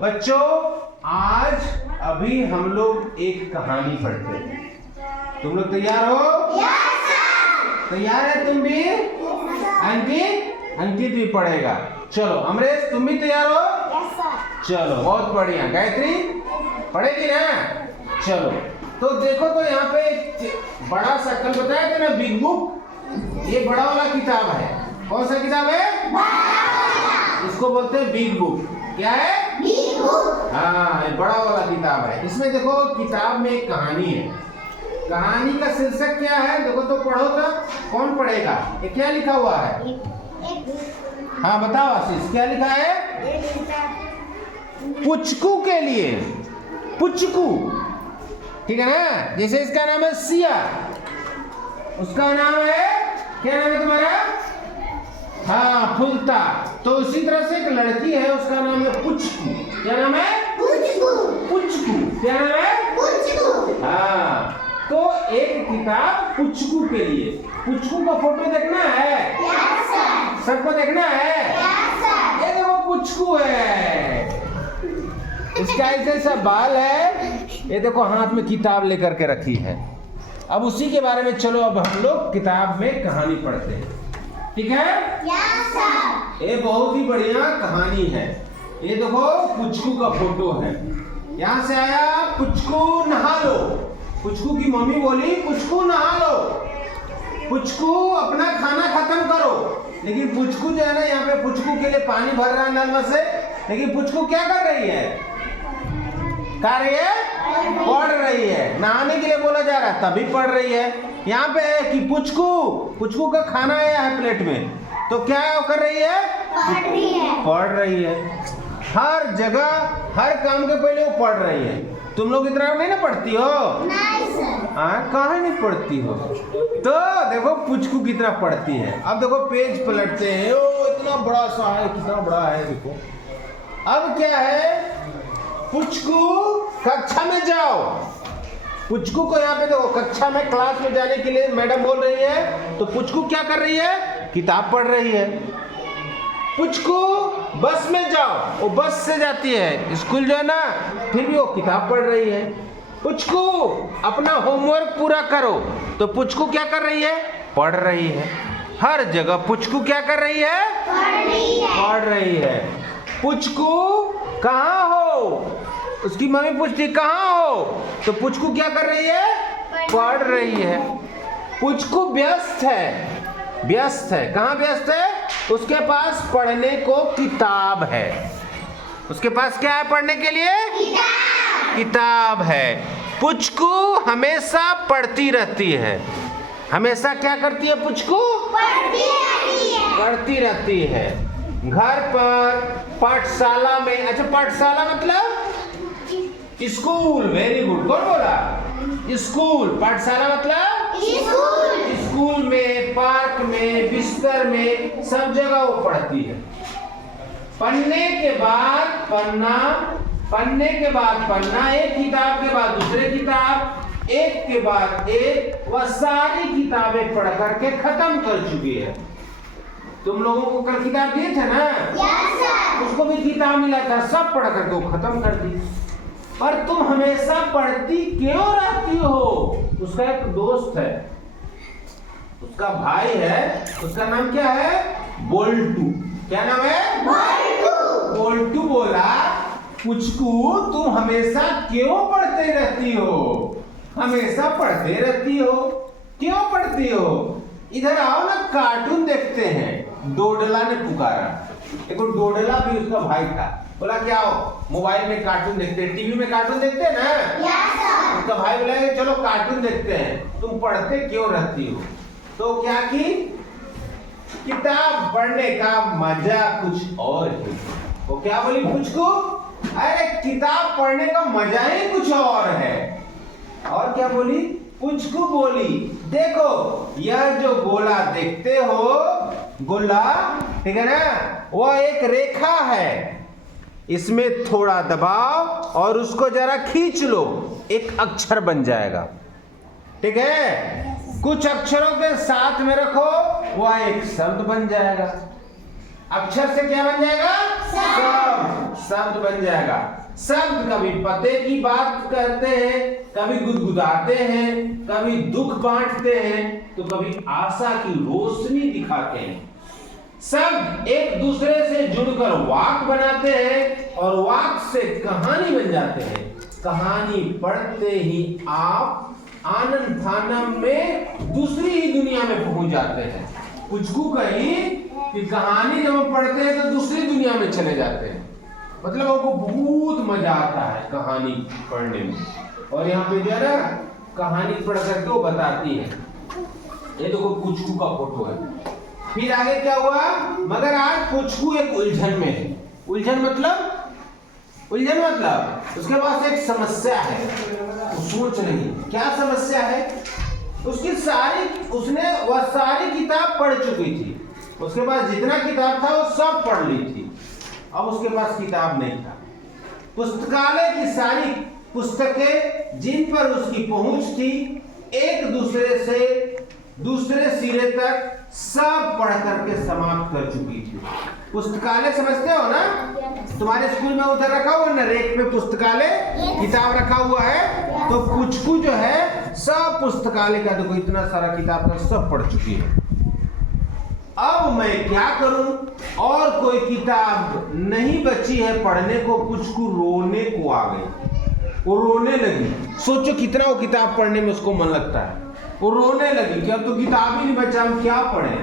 बच्चों आज अभी हम लोग एक कहानी पढ़ते हैं। तुम लोग तैयार हो? Yes sir. तैयार है तुम भी? अंकित भी पढ़ेगा। चलो अमरेश तुम भी तैयार हो? Yes sir. चलो बहुत बढ़िया। गायत्री पढ़ेगी ना? चलो तो देखो तो यहाँ पे एक बड़ा सा कल बताया था ना बिग बुक, ये बड़ा वाला किताब है। कौन सा किताब है? इसको बोलते हैं बिग बुक। क्या है? Big book. हाँ ये बड़ा वाला किताब है। इसमें देखो किताब में एक कहानी है। कहानी का शीर्षक क्या है देखो तो पढ़ो तो कौन पढ़ेगा? ये क्या लिखा हुआ है? हाँ बताओ आशीष क्या लिखा है? पुचकू के लिए। पुचकू ठीक है ना? जैसे इसका नाम है सिया, उसका नाम है क्या नाम है तुम्हारा? हाँ फुलता। तो उसी तरह से एक लड़की है उसका नाम है पुचकू। क्या नाम है? पुचकू। पुचकू। क्या नाम है? पुचकू। हाँ तो एक किताब पुचकू के लिए। पुचकू का फोटो देखना है? Yes sir. सबको देखना है? Yes sir. ये देखो पुचकू है, इसका ऐसा बाल है, ये देखो हाथ में किताब लेकर के रखी है। अब उसी के बारे में चलो अब हम लोग किताब में कहानी पढ़ते हैं। ठीक है? Yes sir. ये बहुत ही बढ़िया कहानी है। ये देखो पुचकू का फोटो है। यहाँ से आया पुचकू नहा लो। पुचकू की मम्मी बोली पुचकू नहा लो, पुचकू अपना खाना खत्म करो। लेकिन पुचकू जो है ना यहाँ पे पुचकू के लिए पानी भर रहा है नल में से। लेकिन पुचकू क्या कर रही है? कर रही है? पढ़ रही है। नहाने के लिए बोला जा रहा है तभी पढ़ रही है। यहाँ पे है कि पुचकू का खाना आया है प्लेट में, तो क्या कर रही है? पढ़ रही है। पढ़ रही है। हर जगह हर काम के पहले वो पढ़ रही है। तुम लोग इतना नहीं ना पढ़ती हो? नहीं सर। हाँ कहाँ नहीं पढ़ती हो? तो देखो पुचकू कितना पढ़ती है। अब देखो पेज पलटते हैं, ओ इतना बड़ा सा है, कितना बड़ा है देखो। अब क्या है? पुचकू कक्षा में जाओ। पुचकू को यहाँ पे देखो कक्षा में क्लास में जाने के लिए मैडम बोल रही है, तो पुचकू क्या कर रही है? किताब पढ़ रही है। पुचकू बस में जाओ, वो बस से जाती है स्कूल जो है ना, फिर भी वो किताब पढ़ रही है। पुचकू अपना होमवर्क पूरा करो, तो पुचकू क्या कर रही है? पढ़ रही है। हर जगह पुचकू क्या कर रही है? पढ़ रही है। पढ़ रही है। पुचकू कहाँ हो? उसकी मम्मी पूछती कहाँ हो, तो पुचकू क्या कर रही है? पढ़ रही है। पुचकू व्यस्त है। व्यस्त है। कहाँ व्यस्त है? उसके पास पढ़ने को किताब है। उसके पास क्या है पढ़ने के लिए? किताब है। पुचकू हमेशा पढ़ती रहती है। हमेशा क्या करती है पुचकू? पढ़ती रहती है। पढ़ती रहती है। घर पर, पाठशाला में। अच्छा पाठशाला मतलब स्कूल। Very good. कौन बोला? स्कूल। पाठशाला मतलब स्कूल। स्कूल में, पार्क में, बिस्तर में, सब जगह वो पढ़ती है। पढ़ने के बाद पढ़ना, पढ़ने के बाद पढ़ना, एक किताब के बाद दूसरे किताब, एक के बाद एक, वह सारी किताबें पढ़ करके खत्म कर चुकी है। तुम लोगों को कल किताब दिए थे ना? Yes sir. उसको भी किताब मिला था, सब पढ़ करके वो खत्म कर दी। पर तुम हमेशा पढ़ती क्यों रहती हो? उसका एक दोस्त है, उसका भाई है, उसका नाम क्या है? बोल्टू। क्या नाम है? बोल्टू। बोल्टू बोला पुचकू तुम हमेशा क्यों पढ़ते रहती हो? हमेशा पढ़ते रहती हो, क्यों पढ़ती हो? इधर आओ ना कार्टून देखते हैं। डोडला ने पुकारा। देखो डोडला भी उसका भाई था। बोला क्या हो मोबाइल में कार्टून देखते हैं, टीवी में कार्टून देखते हैं ना? Yes sir. उसका भाई बोला चलो कार्टून देखते हैं, तुम पढ़ते क्यों रहती हो? तो क्या की? किताब पढ़ने का मजा कुछ और है। वो क्या बोली पुचकू? अरे किताब पढ़ने का मजा ही कुछ और है। और क्या बोली? पुचकू बोली देखो यह जो गोला देखते हो, गोला ठीक है ना, वह एक रेखा है। इसमें थोड़ा दबाव और उसको जरा खींच लो, एक अक्षर बन जाएगा। ठीक है? कुछ अक्षरों के साथ में रखो, वह एक शब्द बन जाएगा। अक्षर से क्या बन जाएगा? सब शब्द बन जाएगा। शब्द कभी पते की बात करते हैं, कभी गुदगुदाते हैं, कभी दुख बांटते हैं, तो कभी आशा की रोशनी दिखाते हैं। शब्द एक दूसरे से जुड़कर वाक बनाते हैं और वाक से कहानी बन जाते हैं। कहानी पढ़ते ही आप आनंद फानम में दूसरी ही दुनिया में पहुंच जाते हैं। कुछकू कही कि कहानी जब हम पढ़ते हैं तो दूसरी दुनिया में चले जाते हैं, मतलब हमको बहुत मजा आता है कहानी पढ़ने में। और यहाँ पे जो है ना कहानी पढ़ करके वो बताती है। ये देखो कुछकू का फोटो है। फिर आगे क्या हुआ, मगर आज कुछकू एक उलझन में है। उलझन मतलब उसके पास एक समस्या है, वो सोच रही क्या समस्या है। उसने वह सारी किताब पढ़ चुकी थी, उसके पास जितना किताब था वो सब पढ़ ली थी। अब उसके पास किताब नहीं था। पुस्तकालय की सारी पुस्तकें जिन पर उसकी पहुंच थी, एक दूसरे से दूसरे सिरे तक सब पढ़ करके समाप्त कर चुकी थी। पुस्तकालय समझते हो ना, तुम्हारे स्कूल में उधर रखा हुआ ना रेक पे पुस्तकालय किताब रखा हुआ है, तो कुछकू जो है सब पुस्तकालय का देखो इतना सारा किताब का सब पढ़ चुकी है। अब मैं क्या करूं, और कोई किताब नहीं बची है पढ़ने को। कुछकू रोने को आ गई, वो रोने लगी। सोचो कितना वो किताब पढ़ने में उसको मन लगता है। वो रोने लगी कि अब तो किताब ही नहीं बचा, हम क्या पढ़े।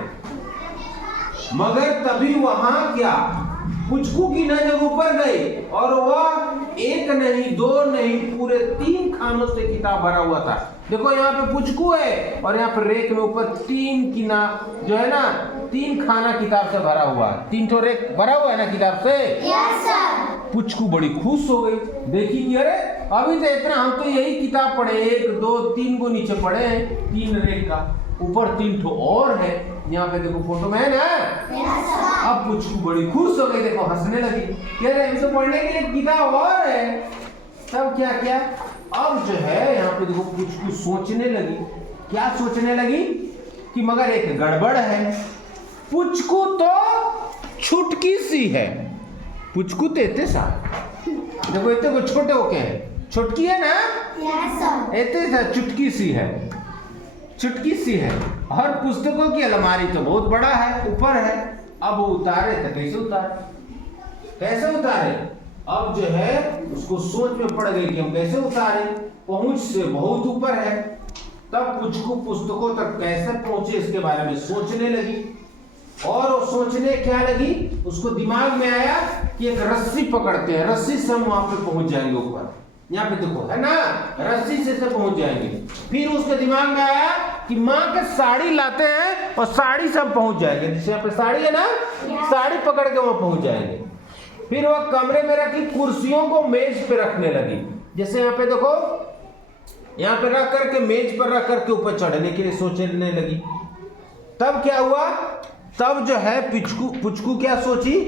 मगर तभी वहां क्या, कुछकू की नजर ऊपर गई और वह एक नहीं दो नहीं पूरे 3 खानों से किताब भरा हुआ था। देखो यहाँ पे पुचकू है और यहाँ पे रेक में ऊपर 3 किना जो है ना 3 खाना किताब से भरा हुआ है। 3 ठो रेक भरा हुआ है ना किताब से। Yes sir. पुचकू बड़ी खुश हो गई, देखी कि अरे अभी तो इतना हम तो यही किताब पढ़े, 1 2 3 को नीचे पढ़े हैं 3 रेक का, ऊपर 3 ठो और है। यहाँ पे देखो फोटो में है ना। Yes sir. अब पुचकू बड़ी खुश हो गई, देखो हंसने लगी कि अरे अभी तो पढ़ने के लिए किताब और है। तब क्या किया, अब जो है यहाँ पे देखो पुचकू सोचने लगी। क्या सोचने लगी कि मगर एक गड़बड़ है। पुचकू तो छुटकी सी है, पुचकू तो इतने सा देखो इतने को छोटे होके हैं, छुटकी है ना। Yes sir. इतने सा चुटकी सी है, चुटकी सी है। और पुस्तकों की अलमारी तो बहुत बड़ा है, ऊपर है। अब वो उतारे तो कैसे उतारे, कैसे उतारे। अब जो है उसको सोच में पड़ गई कि हम कैसे उतारे, पहुंच से बहुत ऊपर है। तब पुचकू पुस्तकों तक कैसे पहुंचे इसके बारे में सोचने लगी। और वो सोचने क्या लगी, उसको दिमाग में आया कि एक रस्सी पकड़ते हैं, रस्सी से हम वहां पे पहुंच जाएंगे ऊपर। यहाँ पे देखो है ना, रस्सी से पहुंच जाएंगे। फिर उसके दिमाग में आया कि माँ के साड़ी लाते हैं और साड़ी से हम पहुंच जाएंगे। जैसे यहाँ पे साड़ी है ना, साड़ी पकड़ के वहां पहुंच जाएंगे। फिर वह कमरे में रखी कुर्सियों को मेज पे रखने लगी। जैसे यहाँ पे देखो, यहाँ पे रख करके मेज पर रख करके ऊपर चढ़ने के लिए सोचने लगी। तब क्या हुआ, तब जो है पुचकू क्या सोची,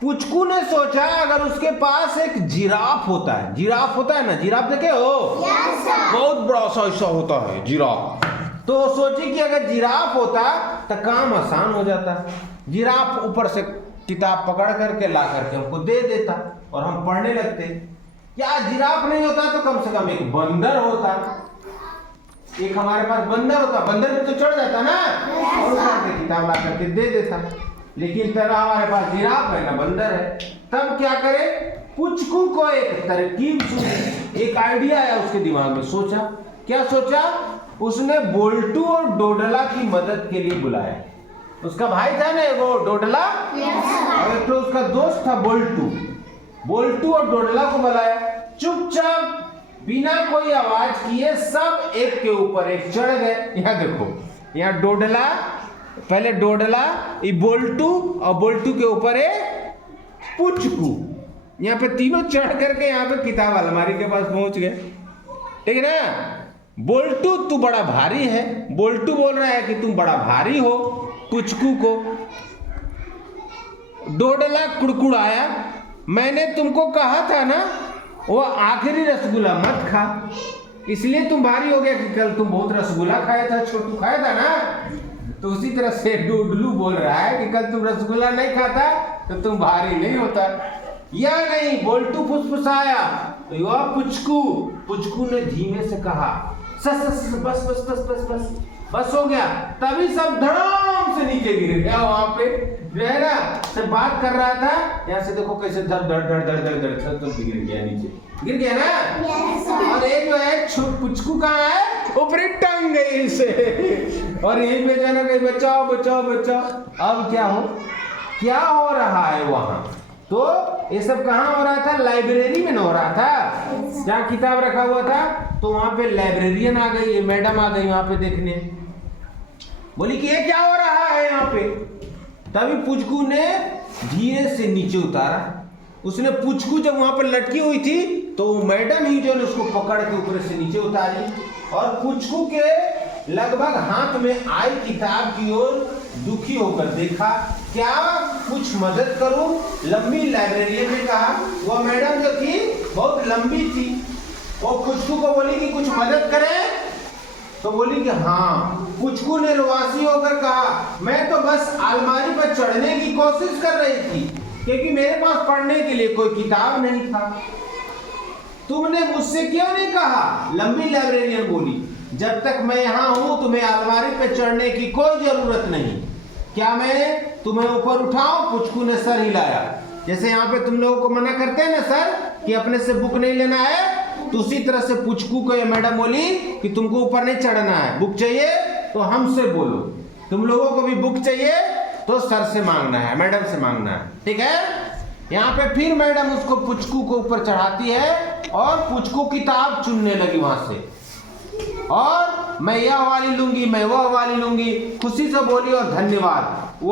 पुचकू ने सोचा अगर उसके पास एक जिराफ होता है, जिराफ होता है ना, जिराफ देखे हो। Yes sir. बहुत बड़ा सा ऐसा होता है जिराफ। तो सोची कि अगर जिराफ होता तो काम आसान हो जाता। जिराफ ऊपर से किताब पकड़ करके ला करके हमको दे देता और हम पढ़ने लगते। क्या जिराफ नहीं होता तो कम से कम एक बंदर होता, एक हमारे पास बंदर होता, बंदर पे तो चढ़ जाता ना और उठा के किताब ला करके दे देता। लेकिन तेरा हमारे पास जिराफ है ना बंदर है। तब क्या करे, पुचकू को एक तरकीब सुनी, एक आइडिया आया उसके दिमाग में। सोचा, क्या सोचा, उसने बोल्टू और डोडला की मदद के लिए बुलाया। उसका भाई था ना वो डोडला, और एक तो उसका दोस्त था बोल्टू। बोल्टू और डोडला को बुलाया। चुपचाप बिना कोई आवाज किए सब एक के ऊपर एक चढ़ गए। यहाँ देखो, यहाँ डोडला, पहले डोडला, ये बोल्टू और बोल्टू के ऊपर है पुचकू। यहाँ पे तीनों चढ़ करके यहाँ पे किताब अलमारी के पास पहुंच गए। ठीक है ना। बोल्टू तू बड़ा भारी है, बोल्टू बोल रहा है कि तुम बड़ा भारी हो पुचकू को। डोडला कुड़कुड़ाया, मैंने तुमको कहा था ना वो आखिरी रसगुल्ला मत खा, इसलिए तुम भारी हो गया कि कल तुम बहुत रसगुल्ला खाया था, छोटू खाया था ना। तो उसी तरह से डूडलू बोल रहा है कि कल तुम रसगुल्ला नहीं खाता तो तुम भारी नहीं होता। या नहीं, बोल्टू फुसफुसाया, वह पुचकू, पुचकू ने धीमे से कहा सस सस, बस बस बस बस बस बस हो गया। तभी सब धड़ाम से नीचे गिर गया। वहां पे जो है ना से बात कर रहा था, यहाँ से देखो कैसे धड़ धड़ धड़ धड़ धड़ धड़ सब गिर गया, नीचे गिर गया ना। Yes, sir. और एक जो है पुचकू कहाँ है, ऊपरी टंग गई इसे। और यहीं पे जाना कहीं बचाओ बचाओ बचाओ। अब क्या हो रहा है वहां? तो ये सब कहाँ हो रहा था? लाइब्रेरी में न हो रहा था, जहाँ किताब रखा हुआ था। तो वहां पे लाइब्रेरियन आ गई, मैडम आ गई वहां पे देखने, बोली कि ये क्या हो रहा है यहाँ पे। तभी पुचकू ने धीरे से नीचे उतारा। उसने पुचकू जब वहां पर लटकी हुई थी तो मैडम ही जो ने उसको पकड़ के ऊपर से नीचे उतारी और पुचकू के लगभग हाथ में आई किताब की ओर दुखी होकर देखा, क्या कुछ मदद करूं? लंबी लाइब्रेरियन ने कहा। वह मैडम जो थी बहुत लंबी थी, वो पुचकू को बोली कि कुछ मदद करें। तो बोली कि हाँ। पुचकू ने रुआसी होकर कहा, मैं तो बस अलमारी पर चढ़ने की कोशिश कर रही थी क्योंकि मेरे पास पढ़ने के लिए कोई किताब नहीं था। तुमने मुझसे क्यों नहीं कहा? लंबी लाइब्रेरियन बोली, जब तक मैं यहाँ हूँ तुम्हें अलमारी पर चढ़ने की कोई जरूरत नहीं। क्या मैं तुम्हें ऊपर उठाऊं? पुचकू ने सर हिलाया। जैसे यहाँ पे तुम लोगों को मना करते हैं ना सर कि अपने से बुक नहीं लेना है, तो उसी तरह से पुचकू को ये मैडम बोली कि तुमको ऊपर नहीं चढ़ना है, बुक चाहिए तो हमसे बोलो। तुम लोगों को भी बुक चाहिए तो सर से मांगना है, मैडम से मांगना है, ठीक है। यहाँ पे फिर मैडम उसको पुचकू को ऊपर चढ़ाती है और पुचकू किताब चुनने लगी वहां से, और मैं यह वाली लूंगी, मैं वह वाली लूंगी, खुशी से बोली और धन्यवाद।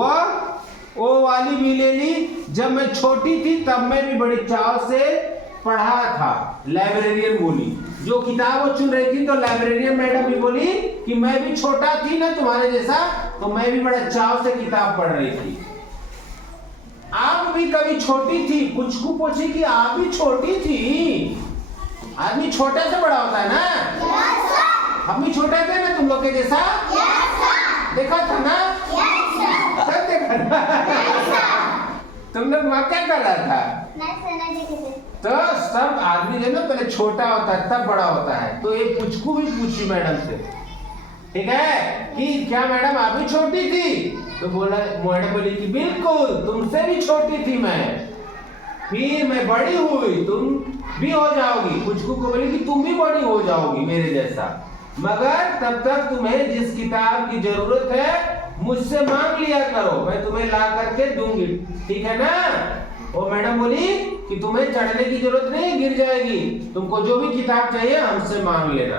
वो वाली भी ले ली। जब मैं छोटी थी तब मैं भी बड़ी चाव से पढ़ा था, लाइब्रेरियन बोली। जो किताब वो चुन रही थी तो लाइब्रेरियन मैडम भी बोली कि मैं भी छोटा थी ना तुम्हारे जैसा, तो मैं भी बड़ा चाव से किताब पढ़ रही थी। आप भी कभी छोटी थी? पुचकू पूछी कि आप भी छोटी थी? आदमी छोटे से बड़ा होता है ना। Yes, sir. हम भी छोटे थे ना तुम लोग के जैसा। Yes, sir. देखा था ना? Yes, sir. सब देखा था। Yes, sir. तुम लोग वहाँ क्या कर रहा था? Nice, sir. नहीं देखे थे। तो सब आदमी जो ना पहले छोटा होता है तब बड़ा होता है। तो ये पुचकू भी पूछी मैडम से, ठीक है, कि क्या मैडम आप भी छोटी थी? तो बोला, मैडम बोली कि बिल्कुल, तुमसे भी छोटी थी मैं, फिर मैं बड़ी हुई, तुम भी हो जाओगी। पुचकू को बोली कि तुम भी बड़ी हो जाओगी मेरे जैसा, मगर तब तक तुम्हें जिस किताब की जरूरत है मुझसे मांग लिया करो, मैं तुम्हें ला करके दूंगी, ठीक है ना। वो मैडम बोली कि तुम्हें चढ़ने की जरूरत नहीं, गिर जाएगी, तुमको जो भी किताब चाहिए हमसे मांग लेना।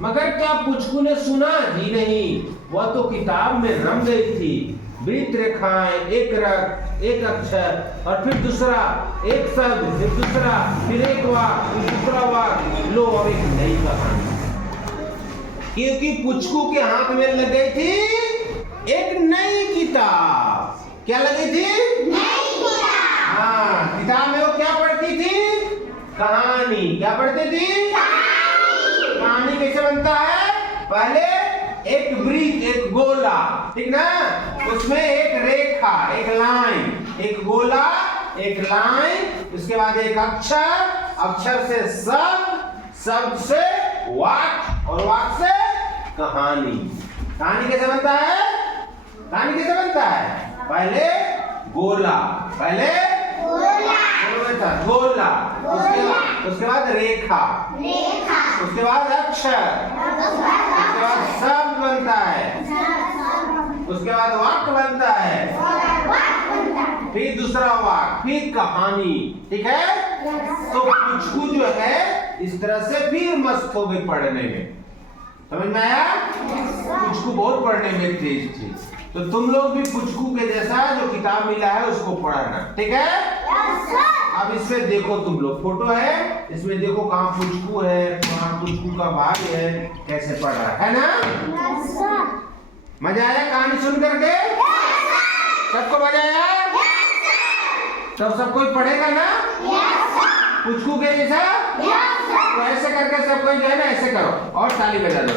मगर क्या पुचकू ने सुना? जी नहीं, वह तो किताब में रम गई थी। वृत्त रेखाएं, एक रंग, एक अक्षर, और फिर दूसरा, एक शब्द, फिर दूसरा, फिर एक वाक्य, फिर दूसरा वाक्य, लो अब एक नई कहानी। क्योंकि पुचकू के हाथ में लग गई थी एक नई किताब। क्या लगी थी? नई किताब। हाँ, किताब में वो क्या पढ़ती थी? कहानी। क्या पढ़ती थी? कहानी कैसे बनता है? पहले एक वृत्त, एक गोला, ठीक ना, उसमें एक रेखा, एक लाइन, एक गोला, एक लाइन, उसके बाद एक अक्षर, अक्षर से शब्द, शब्द से वाक्य, और वाक्य से कहानी। कहानी कैसे बनता है? कहानी कैसे बनता है? पहले गोला, पहले गोला, उसके बाद रेखा, उसके बाद अक्षर, उसके बाद शब्द बनता है, उसके बाद वाक्य बनता है, फिर दूसरा वाक्य, फिर कहानी, ठीक है। तो पुचकू जो है इस तरह से फिर मस्त हो गई पढ़ने में, समझ में आया? पुचकू बहुत पढ़ने में तेज थी। तो तुम लोग भी पुचकू के जैसा जो किताब मिला है उसको पढ़ना, ठीक है। अब इसमें देखो तुम लोग, फोटो है, इसमें देखो कहाँ पुचकू है, कहाँ पुचकू का भाई है, कैसे पढ़ रहा है ना। मजा आया कहानी सुन करके? सबको मजा आया? तो सब कोई पढ़ेगा ना पुचकू के जैसा? तो ऐसे करके सब कोई जो है ना ऐसे करो और ताली बजा दो।